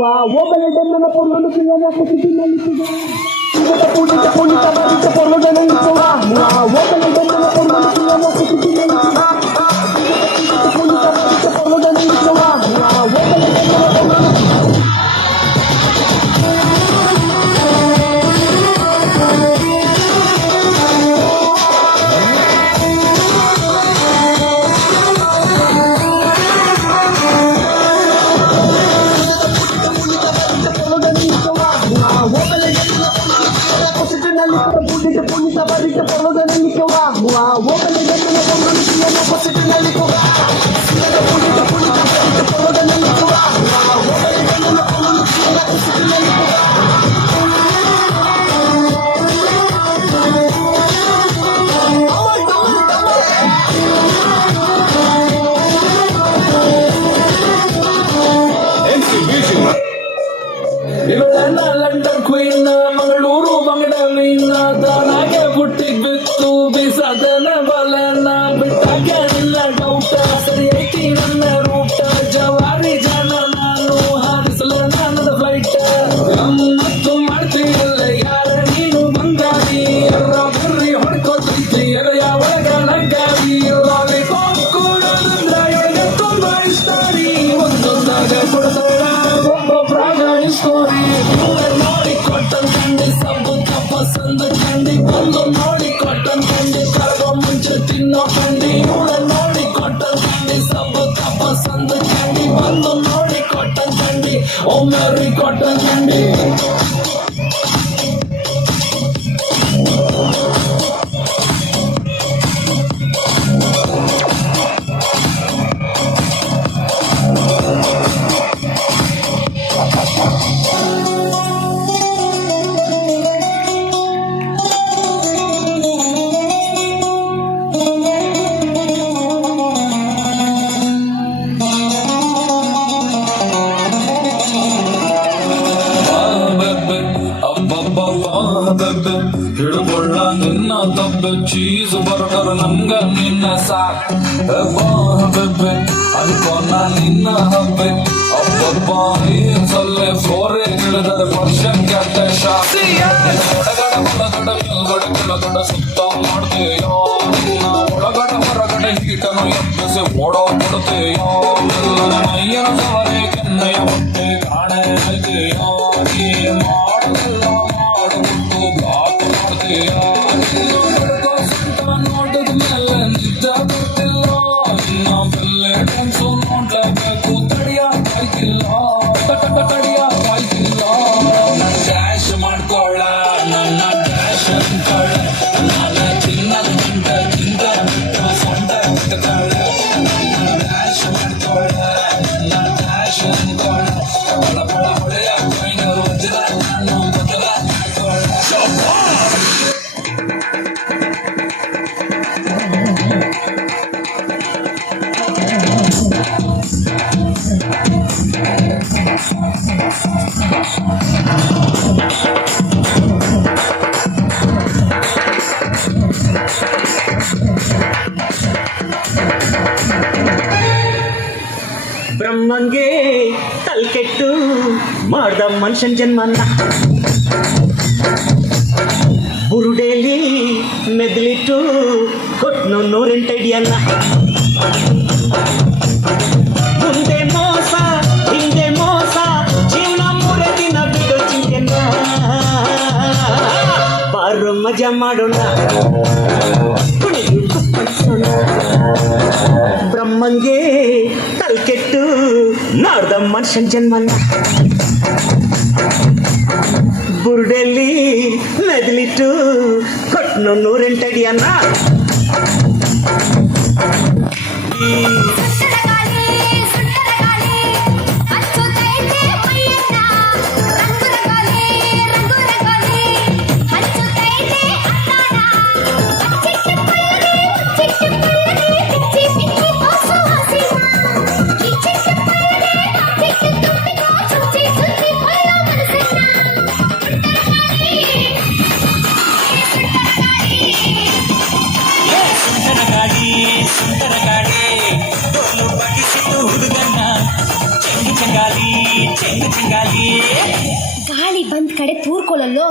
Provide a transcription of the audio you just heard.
Wabala dan mana por lo que ya no se tiene ni siquiera. Puta por lo que no hizo nada. Wabala dan mana por lo que ya no se tiene ni siquiera. Por lo que no hizo nada. Wabala dan mana por lo London queen Mangaluru ಬಂಗಡ ಮೀನ ತಾನಾಗೆ ಪುಟ್ಟಿ ಬಿತ್ತು ಬಿಸದನ ಬಲನ ಬಿಟ್ಟಾಗ ನಿನ್ನ ಡೌಟ ಸರಿ ಐತಿ ನನ್ನ ರೂಟ ಜವಾರಿ ಜನ ನಾನು ಹಾರಿಸಲ ನನ್ನ ಫ್ಲೈಟ್ ಮತ್ತು ಮಾಡ್ತೀರಲ್ಲ ಯಾರ ನೀನು ಬಂದಾರಿ ಎರ್ರ ಬರ್ರಿ ಹೊಡ್ಕೋತೈತಿ ಎರೆಯ ಒಳಗ ನಗ್ಗಾರಿ ರಾವಿ ಕೊಡೋದಂದ್ರ ಇವಳಿಗೆ ತುಂಬಾ ಇಷ್ಟ ರೀ ಒಂದೊಂದಾಗ ಕೊಡ್ತಾಳ ಒಬ್ಬೊಬ್ರಾಗ ಇಸ್ಕೋರಿ ನೋಡಿ ಕಾಟನ್ ಕ್ಯಾಂಡಿ ಸಬ್ಬು ತಪ್ಪಸಂದ ಕ್ಯಾಂಡಿ ಬಂದು ನೋಡಿ ಕಾಟನ್ ಕ್ಯಾಂಡಿ ಕರಗೋ ಮುಂಚೆ ತಿನ್ನೋ ಕ್ಯಾಂಡಿ ನೋಡಿ ಕಾಟನ್ ಕ್ಯಾಂಡಿ ಸಬ್ಬು ತಪ್ಪಸಂದ ಕ್ಯಾಂಡಿ ಬಂದು ನೋಡಿ ಕಾಟನ್ ಕ್ಯಾಂಡಿ ಓ ಮೆರಿ ಕಾಟನ್ ಕ್ಯಾಂಡಿ ಹಿಡ್ಕೊಳ್ಳ ನಿನ್ನ ತಬ್ಬೆ ಚೀಸ್ ಬರ್ಗರ್ ನಂಗ ನಿನ್ನ ಸಾಕ್ ಬೆಬ್ಬೆ ಅನ್ಕೋನ ನಿನ್ನ ಹಬ್ಬೆ ಅಬ್ಬಬ್ಬ ಸೊಲ್ಲೆ ಫ್ಲೋರೆ ಇಳಿದ ಪರ್ಷನ್ ಕೆಟ್ಟ ಶಾಕ್ ಒಳಗಡೆ ಮೇಲ್ಗಡೆ ಕೆಳಗಡೆ ಸುತ್ತ ಮಾಡ್ತೀಯೋ ನಿನ್ನ ಒಳಗಡೆ ಹೊರಗಡೆ ಹೀಟನು ಎಬ್ಬಿಸಿ ಓಡೋ ಬಿಡ್ತೀಯೋ ಮೈಯನ ಸವರೆ ಕೆನ್ನೆಯ ಹೊಟ್ಟೆ ಕಾಣೆ ಐತೆಯೋ ನೀ ಮಾಡೋದಿಲ್ಲ ಮಾಡಿಬಿಟ್ಟು ಬ್ಲಾಕ್ ಮಾಡ್ತೀಯೋ ನೋಡಿದ ಮೇಲೆ ನಿದ್ದೆ ಬರ್ತಿಲ್ಲ ನಿನ್ನ ಬೆಲ್ಲೆ ಡ್ಯಾನ್ಸು ನೋಡ್ಲೇಬೇಕು ತಡಿಯಾಕಾಯ್ತಿಲ್ಲ ಡ್ಯಾಶ್ ಮಾಡ್ಕೊಳ್ಳ ನನ್ನ ಡ್ಯಾಶ್ ಅನ್ಕೊಳ್ಳ ನಾನು ತಿನ್ನದ ತಿಂದ ಬಿಟ್ಟು ಸೊಂಟ ಬಿಟ್ಕೊಳ್ಳ ನನ್ನ ಡ್ಯಾಶ್ ಮಾಡ್ಕೊಳ್ಳ ನನ್ನ ಡ್ಯಾಶ್ ಅನ್ಕೊಳ್ಳ ಬಳ ಬಳ ಹೊಳೆಯ ಕೈನರು ವಜ್ರ ನಾನು ಬದಲ ಮಾಡ್ಕೊಳ್ಳ ಬ್ರಹ್ಮಂಗೆ ತಲ್ಕೆಟ್ಟು ಮಾಡ್ದ ಮನುಷ್ಯನ್ ಜನ್ಮನ್ನ ಬುರುಡೇಲಿ ಮೆದ್ಲಿಟ್ಟು ಕೊಟ್ನು 108 ಅಡಿಯನ್ನ ಮುಂದೆ ಮೋಸ ಹಿಂದೆ ಮೋಸ ಜೀವನ 3 ದಿನ ಬಿಡೋ ಚಿಂತೆನ ಬಾರು ಮಜಾ ಮಾಡೋಣ ಬ್ರಹ್ಮಂಗೆ ತಲ್ಕೆಟ್ಟು ಮಾಡ್ದ ಮನುಷ್ಯನ್ ಜನ್ಮನ್ನ ಬುರುಡೆಲ್ಲಿ ಮೆದ್ಲಿಟ್ಟು ಕೊಟ್ನು 108 ಅಡಿಯನ್ನ ಸುಂದರ ಗಾಡಿ ಒಂದು ಚಿಂಗಾಲಿ ಗಾಳಿ ಬಂದ್ ಕಡೆ ತೂರ್ಕೊಳ್ಳಲ್ಲೋ